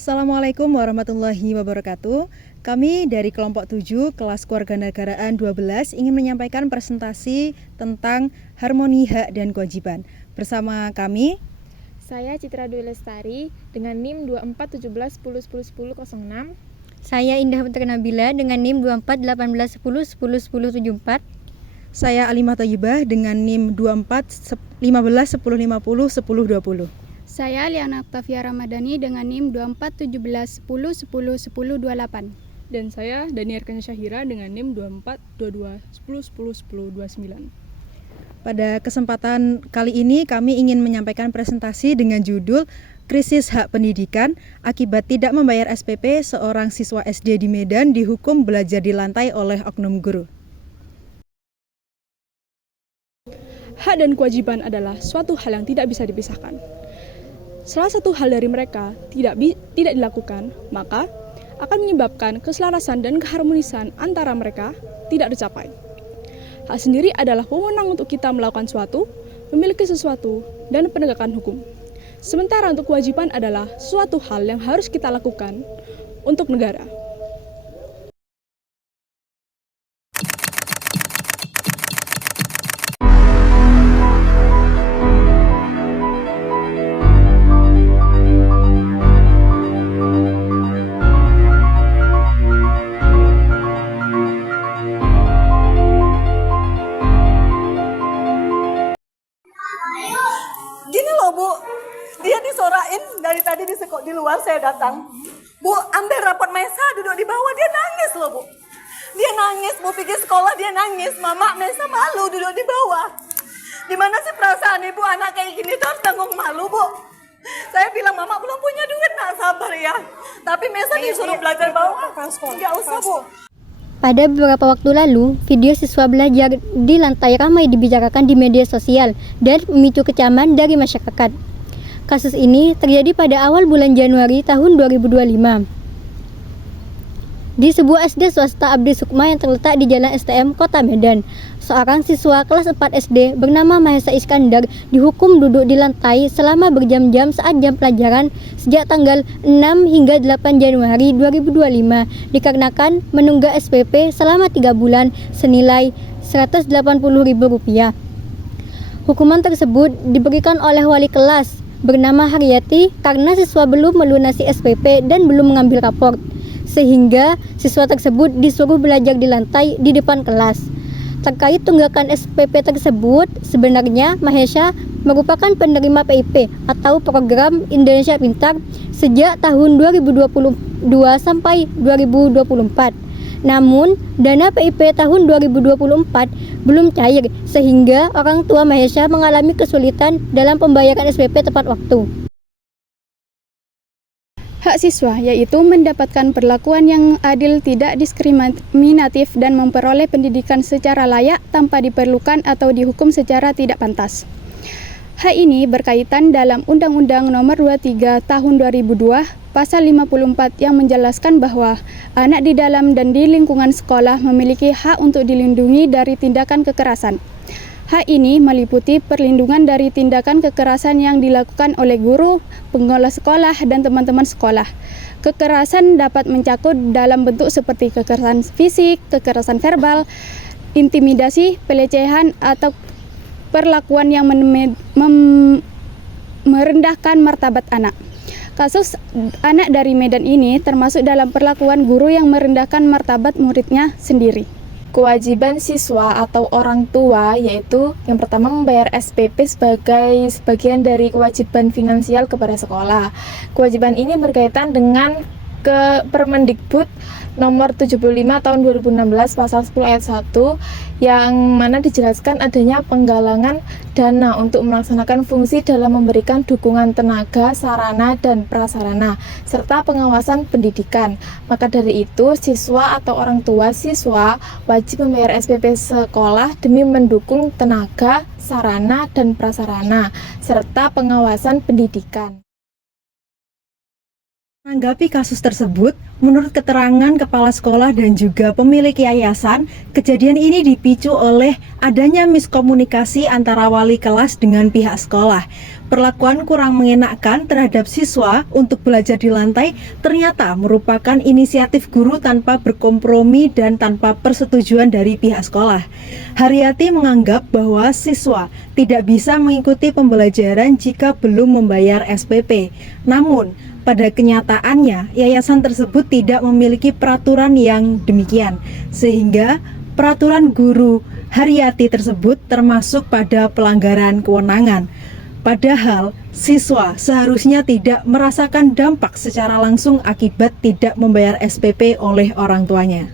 Assalamualaikum warahmatullahi wabarakatuh. Kami dari kelompok 7 kelas kewarganegaraan 12 ingin menyampaikan presentasi tentang harmoni hak dan kewajiban. Bersama kami, saya Citra Dwi Lestari dengan NIM 241710101006. Saya Indah Putri Nabila dengan NIM 241810101074. Saya Alimah Thayyibah dengan NIM 241510501020. Saya Liana Oktavia Ramadhani dengan NIM 241710101028. Dan saya Daniar Kanya Syahira dengan NIM 242210101029. Pada kesempatan kali ini kami ingin menyampaikan presentasi dengan judul Krisis Hak Pendidikan Akibat Tidak Membayar SPP Seorang Siswa SD di Medan Dihukum Belajar di Lantai oleh Oknum Guru. Hak dan kewajiban adalah suatu hal yang tidak bisa dipisahkan. Salah satu hal dari mereka tidak dilakukan, maka akan menyebabkan keselarasan dan keharmonisan antara mereka tidak tercapai. Hak sendiri adalah wewenang untuk kita melakukan suatu, memiliki sesuatu, dan penegakan hukum. Sementara untuk kewajiban adalah suatu hal yang harus kita lakukan untuk negara. Gini loh Bu, dia disorain dari tadi di luar saya datang. Bu, ambil rapot Mesa duduk di bawah, dia nangis loh Bu. Dia nangis, mau pergi sekolah dia nangis. Mama, Mesa malu duduk di bawah. Gimana sih perasaan ibu anak kayak gini tuh harus tanggung malu Bu. Saya bilang Mama belum punya duit, nak sabar ya. Tapi Mesa disuruh belajar bawah, nggak usah Bu. Pada beberapa waktu lalu, video siswa belajar di lantai ramai dibicarakan di media sosial dan memicu kecaman dari masyarakat. Kasus ini terjadi pada awal bulan Januari tahun 2025 di sebuah SD swasta Abdi Sukma yang terletak di Jalan STM Kota Medan. Seorang siswa kelas 4 SD bernama Mahesa Iskandar dihukum duduk di lantai selama berjam-jam saat jam pelajaran sejak tanggal 6 hingga 8 Januari 2025 dikarenakan menunggak SPP selama 3 bulan senilai Rp180.000. Hukuman tersebut diberikan oleh wali kelas bernama Haryati karena siswa belum melunasi SPP dan belum mengambil raport, sehingga siswa tersebut disuruh belajar di lantai di depan kelas. Terkait tunggakan SPP tersebut, sebenarnya Mahesa merupakan penerima PIP atau Program Indonesia Pintar sejak tahun 2022 sampai 2024. Namun, dana PIP tahun 2024 belum cair sehingga orang tua Mahesa mengalami kesulitan dalam pembayaran SPP tepat waktu. Hak siswa yaitu mendapatkan perlakuan yang adil, tidak diskriminatif, dan memperoleh pendidikan secara layak tanpa diperlukan atau dihukum secara tidak pantas. Hak ini berkaitan dalam Undang-Undang Nomor 23 Tahun 2002 Pasal 54 yang menjelaskan bahwa anak di dalam dan di lingkungan sekolah memiliki hak untuk dilindungi dari tindakan kekerasan. Hak ini meliputi perlindungan dari tindakan kekerasan yang dilakukan oleh guru, pengelola sekolah, dan teman-teman sekolah. Kekerasan dapat mencakup dalam bentuk seperti kekerasan fisik, kekerasan verbal, intimidasi, pelecehan, atau perlakuan yang merendahkan martabat anak. Kasus anak dari Medan ini termasuk dalam perlakuan guru yang merendahkan martabat muridnya sendiri. Kewajiban siswa atau orang tua yaitu yang pertama membayar SPP sebagai sebagian dari kewajiban finansial kepada sekolah. Kewajiban ini berkaitan dengan Permendikbud Nomor 75 Tahun 2016 Pasal 10 Ayat 1 yang mana dijelaskan adanya penggalangan dana untuk melaksanakan fungsi dalam memberikan dukungan tenaga, sarana, dan prasarana serta pengawasan pendidikan. Maka dari itu, siswa atau orang tua siswa wajib membayar SPP sekolah demi mendukung tenaga, sarana, dan prasarana serta pengawasan pendidikan. Menanggapi kasus tersebut, menurut keterangan kepala sekolah dan juga pemilik yayasan, kejadian ini dipicu oleh adanya miskomunikasi antara wali kelas dengan pihak sekolah. Perlakuan kurang mengenakan terhadap siswa untuk belajar di lantai ternyata merupakan inisiatif guru tanpa berkompromi dan tanpa persetujuan dari pihak sekolah. Haryati menganggap bahwa siswa tidak bisa mengikuti pembelajaran jika belum membayar SPP. Namun, pada kenyataannya, yayasan tersebut tidak memiliki peraturan yang demikian, sehingga peraturan guru Haryati tersebut termasuk pada pelanggaran kewenangan. Padahal, siswa seharusnya tidak merasakan dampak secara langsung akibat tidak membayar SPP oleh orang tuanya.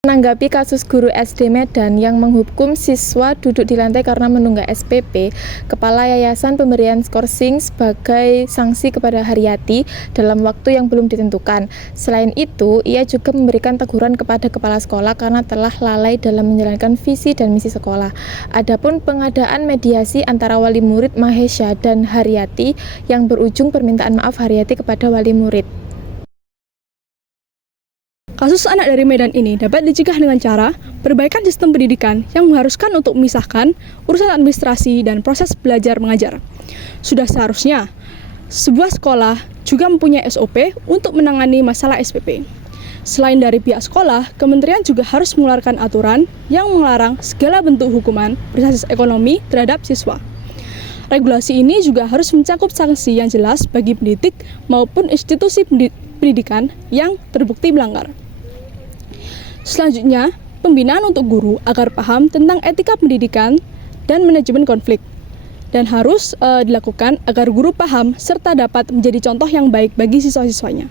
Menanggapi kasus guru SD Medan yang menghukum siswa duduk di lantai karena menunggak SPP, Kepala Yayasan pemberian skorsing sebagai sanksi kepada Haryati dalam waktu yang belum ditentukan. Selain itu, ia juga memberikan teguran kepada kepala sekolah karena telah lalai dalam menjalankan visi dan misi sekolah. Adapun pengadaan mediasi antara wali murid Mahesha dan Haryati yang berujung permintaan maaf Haryati kepada wali murid. Kasus anak dari Medan ini dapat dicegah dengan cara perbaikan sistem pendidikan yang mengharuskan untuk memisahkan urusan administrasi dan proses belajar mengajar. Sudah seharusnya sebuah sekolah juga mempunyai SOP untuk menangani masalah SPP. Selain dari pihak sekolah, kementerian juga harus mengeluarkan aturan yang melarang segala bentuk hukuman berbasis ekonomi terhadap siswa. Regulasi ini juga harus mencakup sanksi yang jelas bagi pendidik maupun institusi pendidikan yang terbukti melanggar. Selanjutnya, pembinaan untuk guru agar paham tentang etika pendidikan dan manajemen konflik. Dan harus dilakukan agar guru paham serta dapat menjadi contoh yang baik bagi siswa-siswanya.